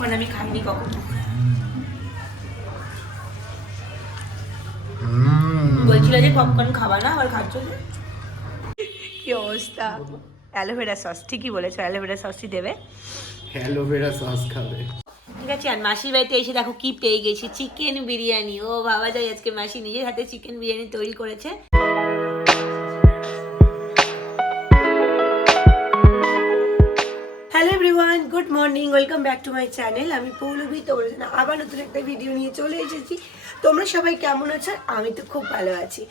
Popcorn আমি খাইনি কখনো। বলছিল যে পপকর্ন খাবা না আবার খাচ্ছ কি অবস্থা? অ্যালোভেরা সস ঠিকই বলেছ অ্যালোভেরা সসই দেবে। অ্যালোভেরা সস খাবে। ঠিক আছে আর মাসির বাড়িতে এসে দেখো কি পেয়ে গেছি চিকেন বিরিয়ানি। ও বাবা যায় আজকে মাসি নিজের হাতে চিকেন বিরিয়ানি তৈরি করেছে। Hello everyone good morning welcome back to my channel আমি পৌলভি তোমরা জন্য আবার নতুন একটা ভিডিও নিয়ে চলে এসেছি। তোমরা সবাই কেমন আছো? আমি তো খুব ভালো আছি।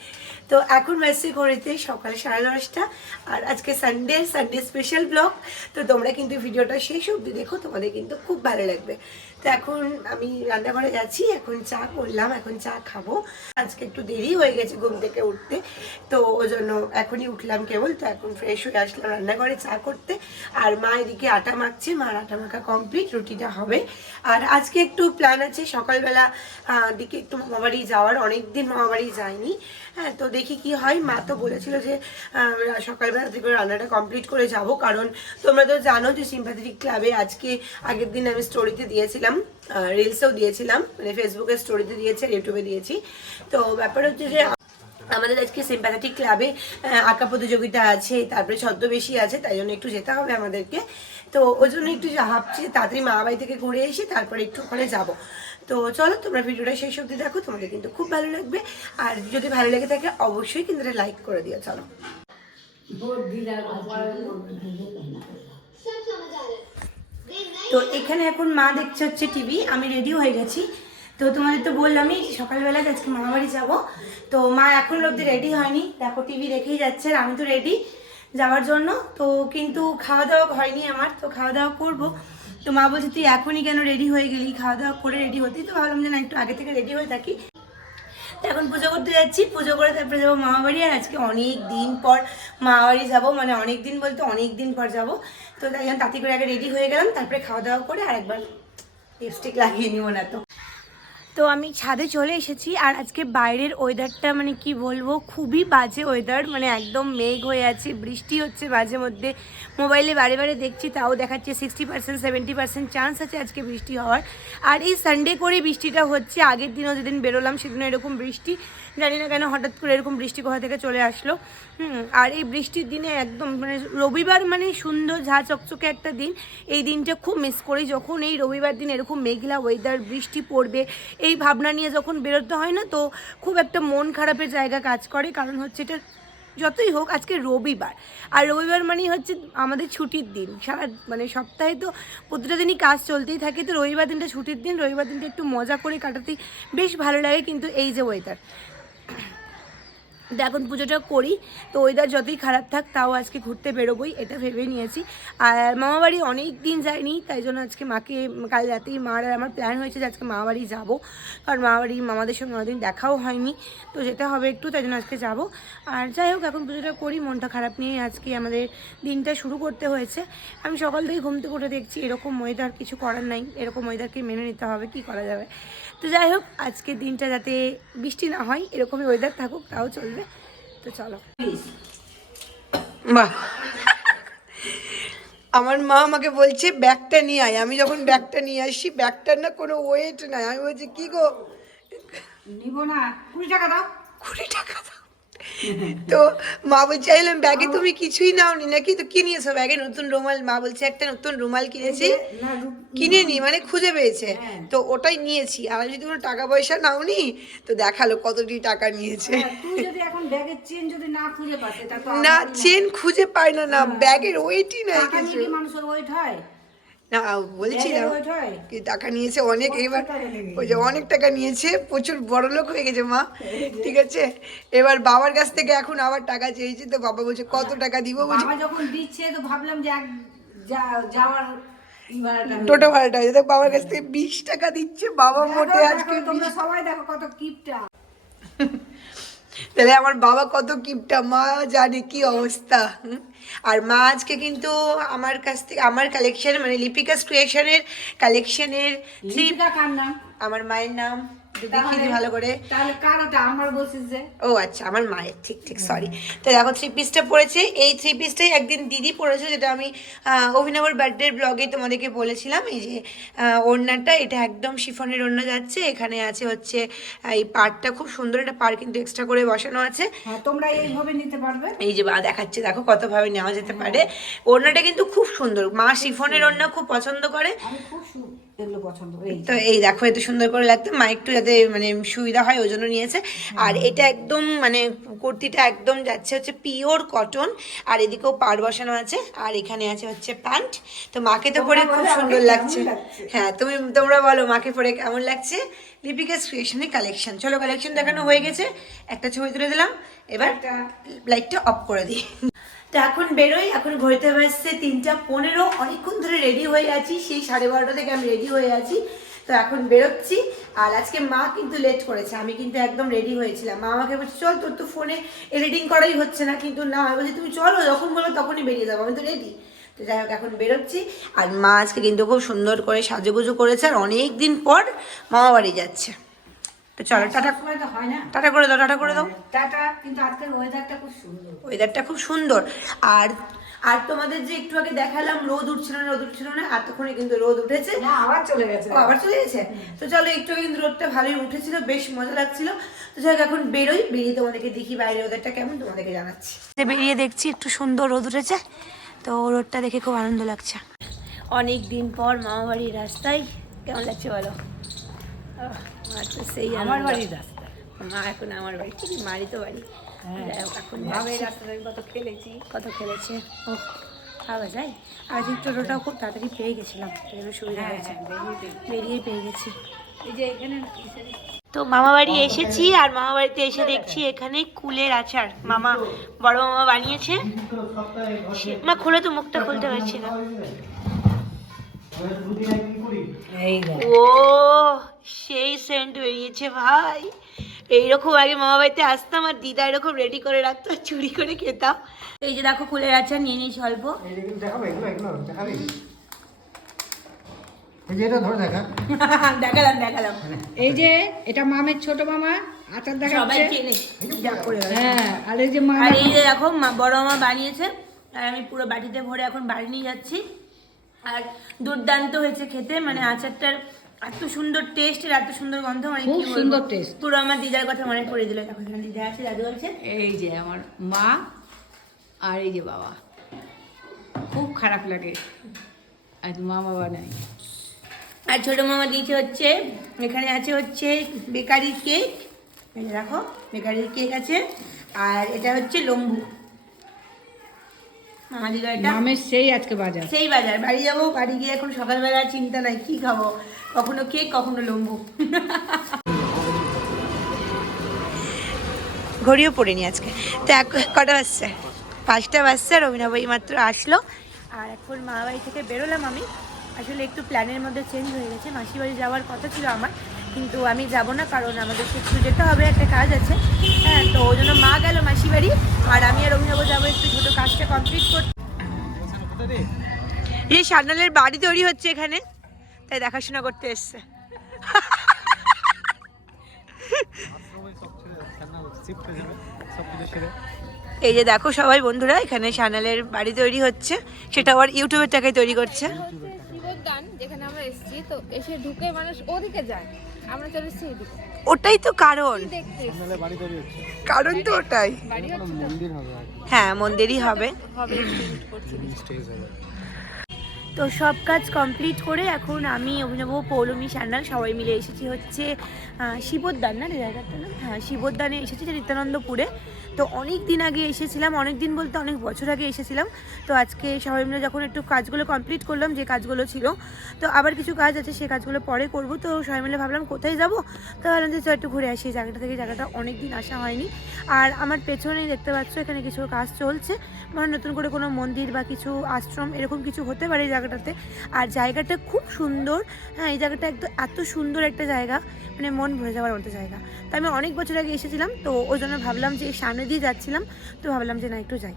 তো এখন মেসেজ করেছে সকাল সাড়ে দশটা, আর আজকে সানডে সানডে স্পেশাল ব্লগ তো তোমরা কিন্তু ভিডিওটা শেষ অবধি দেখো, তোমাদের কিন্তু খুব ভালো লাগবে। তো এখন আমি রান্নাঘরে যাচ্ছি, এখন চা করলাম, এখন চা খাব। আজকে একটু দেরি হয়ে গেছে ঘুম থেকে উঠতে, তো ওই জন্য এখনই উঠলাম কেবল, তো এখন ফ্রেশ হয়ে আসলাম রান্নাঘরে চা করতে। আর মা এদিকে আটা মাখছে মার আটা মাখা কমপ্লিট রুটিটা হবে। আর আজকে একটু প্ল্যান আছে, সকালবেলা দিকে একটু মামাবাড়ি যাওয়ার অনেক দিন মামাবাড়ি যায়নি। হ্যাঁ তো দেখি কি হয়, মা তো বলেছিল যে সকালবেলা থেকে রান্নাটা কমপ্লিট করে যাব, কারণ তোমরা তো জানো যে সিম্পাথেটিক ক্লাবে আজকে আগের দিন আমি স্টোরিতে দিয়েছিলাম রিলসেও দিয়েছিলাম মানে ফেসবুকে স্টোরিতে দিয়েছি ইউটিউবে দিয়েছি তো ব্যাপার হচ্ছে যে আমাদের আজকে সিম্প্যাথেটিক ক্লাবে আঁকা প্রতিযোগিতা আছে তারপরে ছদ্মবেশী আছে তাই জন্য একটু যেতে হবে আমাদেরকে তো ওই জন্য একটু ভাবছি তাড়াতাড়ি মা বাড়ি থেকে ঘুরে এসে তারপরে একটু ওখানে যাব তো চলো তোমরা ভিডিওটা শেষ অবধি দেখো তোমাদের কিন্তু খুব ভালো লাগবে আর যদি ভালো লেগে থাকে অবশ্যই কিন্তু লাইক করে দিও চলো তো এখানে এখন মা দেখছে হচ্ছে টিভি, আমি রেডি হয়ে গেছি। তো তোমাদের তো বললামই সকালবেলা আজকে মামা বাড়ি যাব। তো মা এখন অব্দি রেডি হয়নি। দেখো টিভি দেখেই যাচ্ছে আমি তো রেডি যাওয়ার জন্য। তো কিন্তু খাওয়া দাওয়া হয়নি আমার, তো খাওয়া দাওয়া করব। তো মা বলছে, তুই এখনই কেন রেডি হয়ে গেলি? খাওয়া দাওয়া করে রেডি হতেই তো ভাবলাম যে না, একটু আগে থেকে রেডি হয়ে থাকি। এখন পুজো করতে যাচ্ছি। পুজো করে তারপরে যাব মামা বাড়ি আর আজকে অনেক দিন পর মামা বাড়ি যাব। মানে অনেক দিন বলতে অনেক দিন পর যাব। তো তাই জন্য তাঁতি করে আগে রেডি হয়ে গেলাম। তারপরে খাওয়া দাওয়া করে আর একবার লিপস্টিক লাগিয়ে নিব না তো। তো আমি ছাদে চলে এসেছি আর আজকে বাইরের ওয়েদারটা মানে কি বলব, খুবই বাজে ওয়েদার মানে একদম মেঘ হয়ে আছে, বৃষ্টি হচ্ছে মাঝে মধ্যে। মোবাইলে বারে বারে দেখছি, তাও দেখাচ্ছে sixty percent seventy percent chance আছে আজকে বৃষ্টি হওয়ার। আর এই সানডে করে বৃষ্টিটা হচ্ছে, আগের দিনও যেদিন বেরোলাম সেদিনও এরকম বৃষ্টি। জানি না কেন হঠাৎ করে এরকম বৃষ্টি কোথা থেকে চলে আসলো। আর এই বৃষ্টির দিনে একদম মানে রবিবার মানে সুন্দর ঝা চকচকে একটা দিন। এই দিনটা খুব মিস করি। যখন এই রবিবার দিন এরকম মেঘলা ওয়েদার বৃষ্টি পড়বে, এই ভাবনা নিয়ে যখন বেরোতে হয় না তো খুব একটা মন খারাপের জায়গা কাজ করে। কারণ হচ্ছে এটা যতই হোক আজকে রবিবার। আর রবিবার মানেই হচ্ছে আমাদের ছুটির দিন। সারা মানে সপ্তাহে তো প্রতিটা দিনই কাজ চলতেই থাকে। তো রবিবার দিনটা ছুটির দিন। রবিবার দিনটা একটু মজা করে কাটাতেই বেশ ভালো লাগে কিন্তু এই যে ওয়েদার তো এখন পুজোটা করি, তো ওয়েদার যতই খারাপ থাক, তাও আজকে ঘুরতে বেরোবোই, এটা ভেবে নিয়েছি। আর মামা বাড়ি অনেক দিন যায়নি, তাই জন্য আজকে মাকে, কাল রাতেই মার আর আমার প্ল্যান হয়েছে যে আজকে মামা বাড়ি যাব। কারণ মামা বাড়ি মামাদের সঙ্গে অনেকদিন দেখাও হয়নি, তো যেতে হবে একটু, তাই জন্য আজকে যাব। আর যাই হোক, এখন পুজোটা করি, মনটা খারাপ নিয়ে আজকে আমাদের দিনটা শুরু করতে হয়েছে। আমি সকাল থেকে ঘুম থেকে উঠে দেখছি এরকম ওয়েদার কিছু করার নাই, এরকম ওয়েদারকে মেনে নিতে হবে, কি করা যাবে? তো যাই হোক আজকে দিনটা যাতে বৃষ্টি না হয়, এরকমই ওয়েদার থাকুক, তাও চলবে। তো চলো। বাহ। আমার মা আমাকে বলছে ব্যাগটা নিয়ে আয়। আমি যখন ব্যাগটা নিয়ে আসি ব্যাগটার না কোনো ওয়েট নাই। আমি বলছি কি গো? নিব না। কুড়ি টাকা দাও। কুড়ি টাকা দাও। তো মা বলছে চাইলাম ব্যাগে তুমি কিছুই নাওনি নাকি? তো কি নিয়েছো ব্যাগে নতুন রুমাল। মা বলছে একটা নতুন রুমাল কিনেছি। কিনে নি মানে খুঁজে পেয়েছে। তো ওটাই নিয়েছি। আর যদি কোনো টাকা পয়সা নাওনি তো দেখাল কতটি টাকা নিয়েছে। হ্যাঁ, না চেন খুঁজে পাই না না ব্যাগের ওয়েটই নাই কিছু। মানুষের ওয়েট হয়? না বলছিলাম টাকা নিয়েছে অনেক এবার ওই যে অনেক টাকা নিয়েছে প্রচুর বড় লোক হয়ে গেছে মা। ঠিক আছে? এবার বাবার কাছ থেকে এখন আবার টাকা চেয়েছে তো বাবা বলছে কত টাকা দিব? বলছে যখন দিচ্ছে তো ভাবলাম যে যাওয়ার টোটো ভাড়াটা বাবার কাছ থেকে বিশ টাকা দিচ্ছে বাবা মোটে আজকে তোমরা সবাই দেখো কত কিপটা। তাহলে আমার বাবা কত কিপটা মা জানে কি অবস্থা আর মা আজকে কিন্তু আমার কাছ থেকে আমার কালেকশন মানে লিপিকাস ক্রিয়েশনের কালেকশনের আমার মায়ের নাম। দেখিয়ে দিই ভালো করে। তাহলে কার আমার বলছিস যে? ও আচ্ছা আমার মায়ের ঠিক ঠিক সরি তো দেখো থ্রি পিসটা পরেছে এই থ্রি পিসটাই একদিন দিদি পরেছে যেটা আমি অভিনবর বার্থডে ব্লগে তোমাদেরকে বলেছিলাম। এই যে ওড়নাটা এটা একদম শিফনের ওড়না যাচ্ছে। এখানে আছে হচ্ছে এই পাড়টা খুব সুন্দর একটা পাড় কিন্তু এক্সট্রা করে বসানো আছে। হ্যাঁ তোমরা এইভাবে নিতে পারবে। এই যে বা দেখাচ্ছে দেখো কতভাবে নেওয়া যেতে পারে। ওড়নাটা কিন্তু খুব সুন্দর। মা শিফনের ওড়না খুব পছন্দ করে। খুব এগুলো পছন্দ এই তো এই দেখো এত সুন্দর করে লাগতো মা একটু যাতে মানে সুবিধা হয় ওই জন্য নিয়েছে। আর এটা একদম মানে কুর্তিটা একদম যাচ্ছে হচ্ছে পিওর কটন। আর এদিকেও পাড় বসানো আছে। আর এখানে আছে হচ্ছে প্যান্ট। তো মাকে তো পরে খুব সুন্দর লাগছে। লাগছে? হ্যাঁ তুমি তোমরা বলো মাকে পরে কেমন লাগছে? লিপিকা ক্রিয়েশনের কালেকশন চলো কালেকশন দেখানো হয়ে গেছে। একটা ছবি তুলে দিলাম। এবার লাইটটা অফ করে দিই। তো এখন বেরোই এখন ঘড়িতে বাজছে তিনটা পনেরো অনেকক্ষণ ধরে রেডি হয়ে আছি সেই সাড়ে বারোটা থেকে আমি রেডি হয়ে আছি। তো এখন বেরোচ্ছি আর আজকে মা কিন্তু লেট করেছে আমি কিন্তু একদম রেডি হয়েছিলাম। মা আমাকে বলছে চল তোর তো ফোনে এডিটিং করাই হচ্ছে না কিন্তু না আমি বলছি তুমি চলো যখন বলো তখনই বেরিয়ে যাব আমি তো রেডি তো যাই হোক এখন বেরোচ্ছি আর মা আজকে কিন্তু খুব সুন্দর করে সাজুগুজু করেছে আর অনেক দিন পর মামা বাড়ি যাচ্ছে। তো চলো টাটা। সময় তো হয় না। টাটা করে দাও টাটা করে দাও। টাটা কিন্তু আজকের ওয়েদারটা খুব সুন্দর। ওয়েদারটা খুব সুন্দর। আর আর তোমাদের যে একটু আগে দেখালাম রোদ উঠছিল না রোদ উঠছিল না এতক্ষণে কিন্তু রোদ উঠেছে। আবার চলে গেছে। আবার চলে গেছে? তো চলো একটু আগে কিন্তু রোদটা ভালোই উঠেছিল বেশ মজা লাগছিল। তো যাই এখন বেরোই বেরিয়ে তোমাদেরকে দেখি বাইরে রোদটা কেমন তোমাদেরকে জানাচ্ছি। বেরিয়ে দেখছি একটু সুন্দর রোদ উঠেছে। তো রোদটা দেখে খুব আনন্দ লাগছে। অনেক দিন পর মামা বাড়ির রাস্তায় কেমন লাগছে বলো? তো সেই আমার আনন্দ। বাড়ির রাস্তা। মা এখন আমার বাড়ি মারি তো বাড়ি। হ্যাঁ। এখন ভাবে। কত খেলেছি। কত খেলেছে? ও খাওয়া যায়? আজ টোটোটাও খুব তাড়াতাড়ি পেয়ে গেছিলাম সুবিধা হ্যাঁ, হয়েছে। হ্যাঁ, বেরিয়ে পেয়ে- গেছি। এই যে এখানে তো মামা বাড়ি এসেছি আর মামা বাড়িতে এসে দেখছি এখানে কুলের আচার। মামা বড় মামা বানিয়েছে। মা খুলে তো মুখটা খুলতে পারছি না। ও সেই সেন্ট বেরিয়েছে ভাই। এইরকম আগে মামা বাড়িতে আসতাম আর দিদা এরকম রেডি করে রাখতো আর চুরি করে খেতাম। এই যে দেখো কুলের আচার নিয়ে নিয়েছি অল্প। দেখাবে এগুলো এগুলো দেখাবি? এই যে এটা ধরে দেখা। দেখালাম দেখালাম। এই যে এটা মামের ছোট মামা আচার সবাই চেনে। হ্যাঁ আর এই যে মা এই যে দেখো মা- বড় মামা বানিয়েছে। আর আমি পুরো বাটিতে ভরে এখন বাড়ি নিয়ে যাচ্ছি। আর দুর্দান্ত হয়েছে খেতে মানে আচারটার এত সুন্দর টেস্ট আর এত সুন্দর গন্ধ মানে খুব সুন্দর taste। পুরো আমার দিদার কথা মনে পড়ে দিল এখানে দিদা আছে দাদু আছে। এই যে আমার মা আর এই যে বাবা। খুব খারাপ লাগে। আজ মা বাবা নাই। আর ছোট মামা দিয়েছে হচ্ছে এখানে আছে হচ্ছে বেকারির কেক রাখো বেকারির কেক আছে। আর এটা হচ্ছে লম্বু। মামা দিল মামের সেই আজকে বাজার। সেই বাজার। বাড়ি যাব বাড়ি গিয়ে এখন সকালবেলা চিন্তা নাই কি খাব? কখনো কেক কখনো লম্বু। ঘড়িও পড়িনি আজকে। তো এক কটা বাজছে? পাঁচটা বাজছে আর অভিনব এই মাত্র আসলো। আর এখন মা বাড়ি থেকে বেরোলাম আমি। আসলে একটু প্ল্যানের মধ্যে চেঞ্জ হয়ে গেছে। মাসি বাড়ি যাওয়ার কথা ছিল আমার। কিন্তু আমি যাব না, কারণ আমাদের একটু যেতে হবে, একটা কাজ আছে। হ্যাঁ তো ওই জন্য মা গেল মাসি বাড়ি আর আমি আর অভিনব যাব একটু ছোটো কাজটা কমপ্লিট করতে এই সান্নালের বাড়ি তৈরি হচ্ছে এখানে। তাই দেখাশোনা করতে এসছে। এই যে দেখো সবাই বন্ধুরা, এখানে সানালের বাড়ি তৈরি হচ্ছে। সেটা আবার ইউটিউবের টাকায় তৈরি করছে। যেখানে আমরা এসেছি। তো এসে ঢুকে মানুষ ওদিকে যায়। আমরা চলে এসেছি এদিকে। ওটাই তো কারণ। কারণ তো ওটাই। হ্যাঁ মন্দিরই হবে। তো সব কাজ কমপ্লিট করে এখন আমি অভিনব পৌলমী সান্যাল সবাই মিলে এসেছি হচ্ছে শিবোদ্যান না জায়গাটা না হ্যাঁ শিবোদ্যানে এসেছি যে নিত্যানন্দপুরে। তো অনেক দিন আগে এসেছিলাম, অনেক দিন বলতে অনেক বছর আগে এসেছিলাম। তো আজকে সবাই মিলে যখন একটু কাজগুলো কমপ্লিট করলাম, যে কাজগুলো ছিল, তো আবার কিছু কাজ আছে, সে কাজগুলো পরে করব। তো সবাই মিলে ভাবলাম কোথায় যাব? তো ভাবলাম যে একটু ঘুরে আসি, এই জায়গাটা থেকে জায়গাটা অনেক দিন আসা হয়নি। আর আমার পেছনেই দেখতে পাচ্ছ, এখানে কিছু কাজ চলছে। মানে নতুন করে কোনো মন্দির বা কিছু আশ্রম, এরকম কিছু হতে পারে এই জায়গাটাতে। আর জায়গাটা খুব সুন্দর। হ্যাঁ এই জায়গাটা একদম এত সুন্দর একটা জায়গা। মানে মন ভরে যাওয়ার মতো জায়গা। তো আমি অনেক বছর আগে এসেছিলাম, তো ওই জন্য ভাবলাম যে সামনে দিয়ে যাচ্ছিলাম তো ভাবলাম যে না একটু যাই।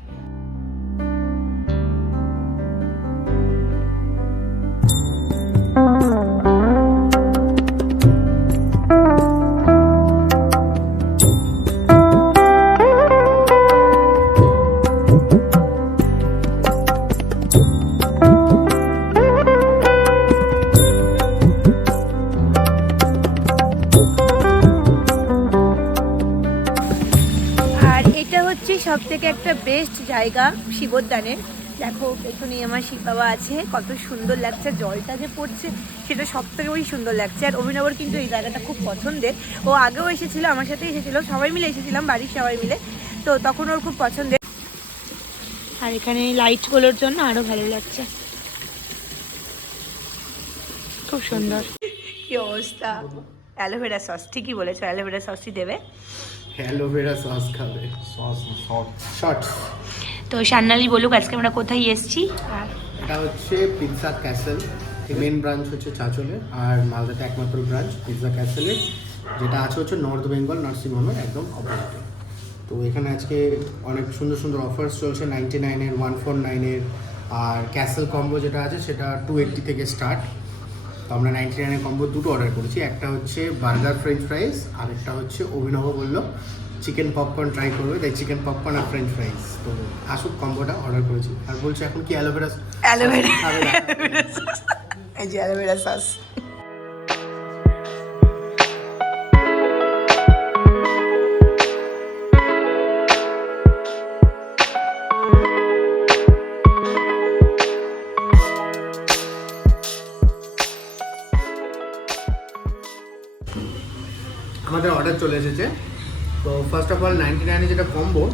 বেস্ট জায়গা শিবোদ্যানের দেখো, পেছনে আমার শিব বাবা আছে। কত সুন্দর লাগছে, জলটা যে পড়ছে, সেটা সব থেকে বেশি সুন্দর লাগছে। আর অভিনবর কিন্তু এই জায়গাটা খুব পছন্দের। ও আগেও এসেছিল, আমার সাথে এসেছিল। সবাই মিলে এসেছিলাম, বাড়ির সবাই মিলে। তো তখন ওর খুব পছন্দের। আর এখানে লাইটগুলোর জন্য আরও ভালো লাগছে। খুব সুন্দর। কি অবস্থা? অ্যালোভেরা সস ঠিকই বলেছ অ্যালোভেরা সসই দেবে। অ্যালোভেরা সস খাবে। সস শর্টস তো সান্নালি বলুক আজকে আমরা কোথায় এসেছি? আর এটা হচ্ছে পিৎজা ক্যাসেল মেন ব্রাঞ্চ হচ্ছে চাচলে আর মালদাতে একমাত্র ব্রাঞ্চ পিৎজা ক্যাসেলের যেটা আছে হচ্ছে নর্থ বেঙ্গল নার্সিংহোমের একদম অপোজিটে তো এখানে আজকে অনেক সুন্দর সুন্দর অফার্স চলছে নাইনটি নাইনের ওয়ান ফোর নাইনের আর ক্যাসেল কম্বো যেটা আছে সেটা টু এইট্টি থেকে স্টার্ট আমরা নাইনটি নাইনের কম্বো দুটো অর্ডার করেছি। একটা হচ্ছে বার্গার ফ্রেঞ্চ ফ্রাইস আর একটা হচ্ছে অভিনব বলল চিকেন পপকর্ন ট্রাই করবে। তাই চিকেন পপকর্ন আর ফ্রেঞ্চ ফ্রাইস তো আসুক কম্বোটা অর্ডার করেছি। আর বলছে এখন কি অ্যালোভেরা অ্যালোভেরা এই যে অ্যালোভেরা সস আমাদের অর্ডার চলে এসেছে। তো ফার্স্ট অফ অল নাইনটি নাইনে যেটা কম্বো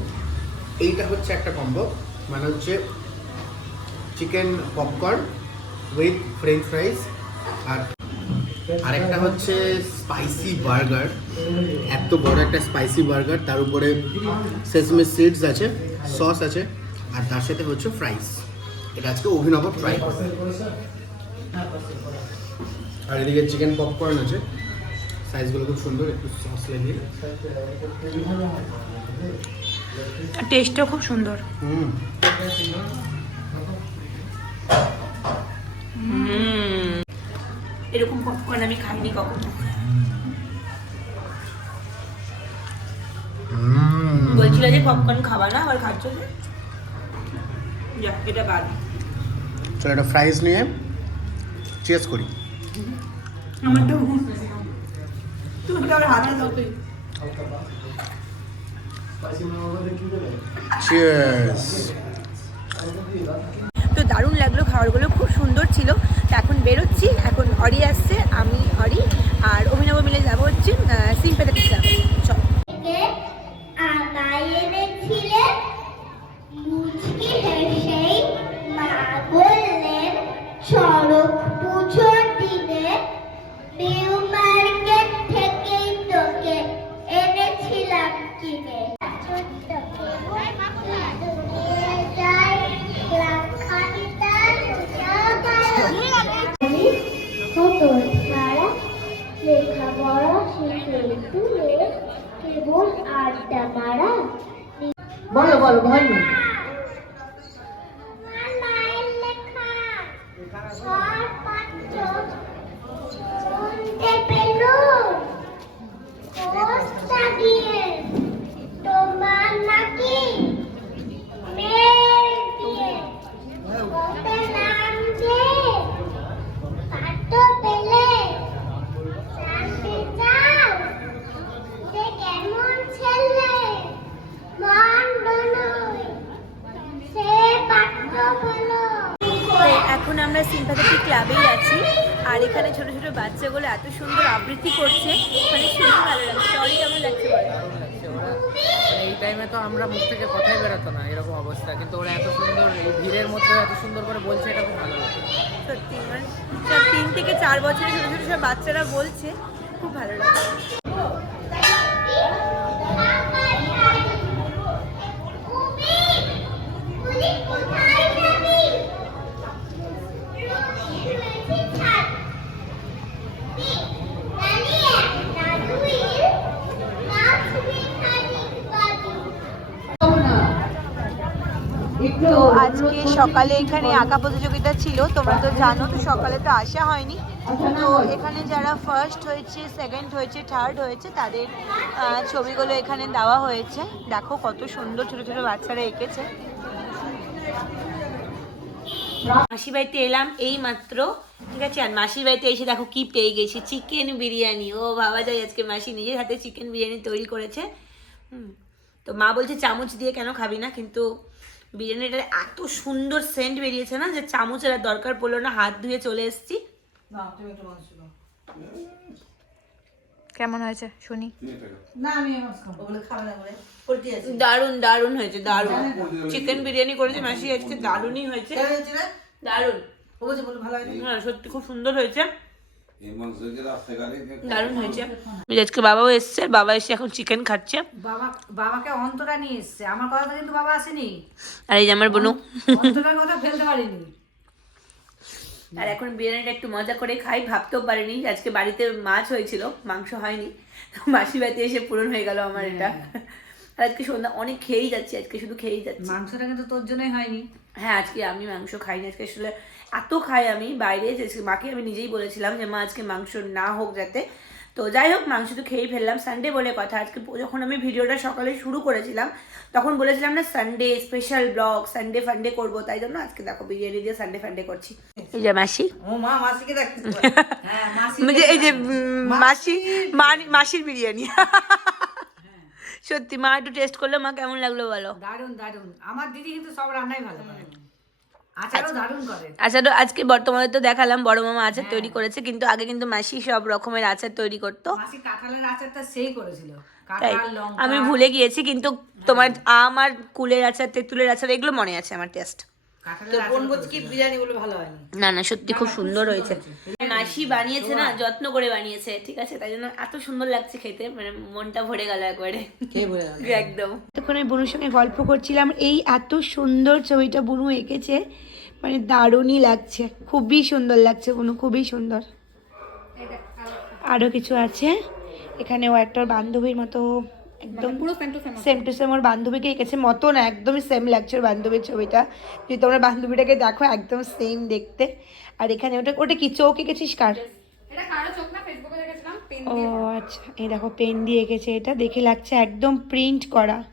এইটা হচ্ছে একটা কম্বো মানে হচ্ছে chicken popcorn with french fries আর আরেকটা হচ্ছে স্পাইসি বার্গার এত বড় একটা স্পাইসি বার্গার তার উপরে সেসমে সিডস আছে সস আছে, আর তার সাথে হচ্ছে ফ্রাইস এটা আজকে অভিনব করবে আর এদিকে চিকেন পপকর্ন আছে। সাইজগুলো খুব সুন্দর একটু সস লাগিয়ে। টেস্টও খুব সুন্দর। হুম। এরকম পপকর্ন আমি খাইনি কখনো। বলছিল যে পপকর্ন খাবা না আবার খাচ্ছ যে? এটা বাদ। চলো একটা ফ্রাইজ নিয়ে চেস করি। আমার তো তো দারুণ লাগল, খাবারগুলো খুব সুন্দর ছিল। তো এখন বেরোচ্ছি, এখন হরি আসছে, আমি হরি আর অভিনব মিলে যাব হচ্ছে সিম্পেথেটিক যাব চল। তুলে কেবল আড্ডা মারা বলো বলো ভয় নেই আমার মায়ের লেখা সর্বাচ্য শুনতে পেল পোস্টটা দিয়ে তোমার নাকি মেয়ের দিয়ে ওতে নাম যে পাঠ্য পেলে জানতে চাও সে কেমন ছেলে মন্দ নয় সে পাঠ্য হলো তো এখন আমরা সিম্পাথেটিক ক্লাবেই আছি আর এখানে ছোট ছোট বাচ্চাগুলো এত সুন্দর আবৃত্তি করছে মানে শুনে ভালো লাগছে অরি কেমন লাগছে মানে এই টাইমে তো আমরা মুখ থেকে কথাই বেরোতো না এরকম অবস্থা কিন্তু ওরা এত সুন্দর এই ভিড়ের মধ্যে এত সুন্দর করে বলছে এটা খুব ভালো লাগে সত্যি মানে তিন থেকে চার বছরের ছোটো ছোটো সব বাচ্চারা বলছে খুব ভালো লাগে তো আজকে সকালে এখানে আঁকা প্রতিযোগিতা ছিল, তোমরা তো জানো তো সকালে তো আসা হয়নি। তো এখানে যারা ফার্স্ট হয়েছে সেকেন্ড হয়েছে থার্ড হয়েছে, তাদের ছবিগুলো এখানে দেওয়া হয়েছে। দেখো কত সুন্দর ছোট ছোট বাচ্চারা এঁকেছে। মাসি বাড়িতে এলাম এই মাত্র, ঠিক আছে? আর মাসির বাড়িতে এসে দেখো কি পেয়ে গেছি চিকেন বিরিয়ানি। ও বাবা যাই, আজকে মাসি নিজের হাতে চিকেন বিরিয়ানি তৈরি করেছে। হুম, তো মা বলছে চামচ দিয়ে কেন খাবি না? কিন্তু বিরিয়ানিটার এত সুন্দর সেন্ট বেরিয়েছে না যে চামচের আর দরকার পড়ল না হাত ধুয়ে চলে এসেছি। কেমন হয়েছে শুনি? দারুণ দারুণ হয়েছে দারুণ। চিকেন বিরিয়ানি করেছে মাসি আজকে দারুণই হয়েছে। দারুণ। হ্যাঁ সত্যি খুব সুন্দর হয়েছে। দারুণ হয়েছে। আজকে বাবাও এসছে বাবা এসে এখন চিকেন খাচ্ছে। বাবা বাবাকে অন্তরা নিয়ে এসছে। আমার কথা কিন্তু বাবা আসেনি। আর এই যে আমার বোনু অন্তরার কথা ফেলতে পারিনি। আর এখন বিরিয়ানিটা একটু মজা করে খাই ভাবতেও পারিনি আজকে বাড়িতে মাছ হয়েছিল মাংস হয়নি। তো মাসি বাড়িতে এসে পূরণ হয়ে গেল আমার এটা। আর আজকে সন্ধ্যা অনেক খেয়েই যাচ্ছি আজকে শুধু খেয়েই যাচ্ছি। মাংসটা কিন্তু তোর জন্যই হয়নি। হ্যাঁ আজকে আমি মাংস খাইনি আজকে আসলে এত খাই আমি বাইরে যে মাকে আমি নিজেই বলেছিলাম যে মা আজকে মাংস না হোক যাতে। তো যাই হোক মাংস তো খেয়েই ফেললাম। সানডে বলে কথা আজকে যখন আমি ভিডিওটা সকালে শুরু করেছিলাম তখন বলেছিলাম না সানডে স্পেশাল ব্লগ সানডে ফান্ডে করব। তাই জন্য আজকে দেখো বিরিয়ানি দিয়ে সানডে ফান্ডে করছি। এই যে মাসি। ও মা মাসিকে দেখতে হ্যাঁ মাসি মানে এই যে মাসি মা- মাসির বিরিয়ানি। সত্যি মা একটু টেস্ট করলে মা কেমন লাগল বলো? দারুণ দারুণ। আমার দিদি কিন্তু সব রান্নাই ভালো করে। আচারও আজকে বর্তমানে তো দেখালাম বড় মামা আচার তৈরি করেছে কিন্তু আগে কিন্তু মাসি সব রকমের আচার তৈরি করতো। সেই করেছিল তাই আমি ভুলে গিয়েছি কিন্তু তোমার আম আর কুলের আচার তেঁতুলের আচার এগুলো মনে আছে আমার টেস্ট না না সত্যি খুব সুন্দর হয়েছে। মাসি বানিয়েছে না যত্ন করে বানিয়েছে ঠিক আছে? তাই জন্য এত সুন্দর লাগছে খেতে মানে মনটা ভরে গেল একবারে। কে বলে গেল? একদম। তখন আমি বুনুর সঙ্গে গল্প করছিলাম এই এত সুন্দর ছবিটা বুনু এঁকেছে মানে দারুণই লাগছে খুবই সুন্দর লাগছে বুনু খুবই সুন্দর। আরও কিছু আছে এখানে ও একটা বান্ধবীর মতো একদম পুরো সেম টু সেম ওর বান্ধবীকে এঁকেছে মতো না একদমই সেম লাগছে ওর বান্ধবীর ছবিটা। যদি তোমরা বান্ধবীটাকে দেখো একদম সেম দেখতে। আর এখানে ওটা ওটা কি চোখ এঁকেছিস কার? ও আচ্ছা। এই দেখো পেন দিয়ে এঁকেছে এটা দেখে লাগছে একদম প্রিন্ট করা।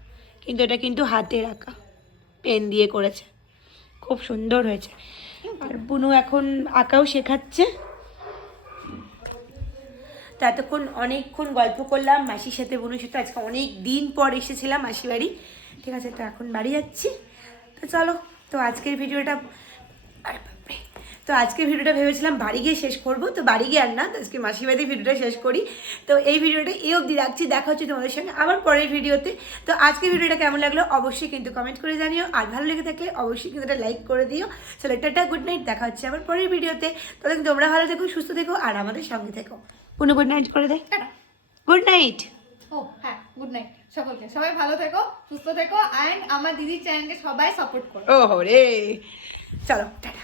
কিন্তু এটা কিন্তু হাতে রাখা। পেন দিয়ে করেছে। খুব সুন্দর হয়েছে। আর বুনু এখন আঁকাও শেখাচ্ছে। তো এতক্ষণ অনেকক্ষণ গল্প করলাম, মাসির সাথে বুনুর সাথে আজকে অনেক দিন পর এসেছিলাম মাসি বাড়ি। ঠিক আছে, তো এখন বাড়ি যাচ্ছি। তো চলো, তো আজকের ভিডিওটা। তো আজকের ভিডিওটা ভেবেছিলাম বাড়ি গিয়ে শেষ করব, তো বাড়ি গিয়ে আর না, তো আজকে মাসি বাড়িতে ভিডিওটা শেষ করি। তো এই ভিডিওটা এই অবধি রাখছি, দেখা হচ্ছে তোমাদের সঙ্গে আবার পরের ভিডিওতে। তো আজকের ভিডিওটা কেমন লাগল অবশ্যই কিন্তু কমেন্ট করে জানিও, আর ভালো লেগে থাকলে অবশ্যই কিন্তু এটা লাইক করে দিও। চলো, টাটা গুড নাইট দেখা হচ্ছে আবার পরের ভিডিওতে। ততক্ষণ তোমরা ভালো থেকো, সুস্থ থেকো, আর আমাদের সঙ্গে থেকো। কোনো গুড নাইট করে দে। গুড নাইট ও হ্যাঁ গুড নাইট সকলকে সবাই ভালো থেকো সুস্থ থেকো অ্যান্ড আমার দিদির চ্যানেলকে সবাই সাপোর্ট করো। ও রে। চলো টাটা।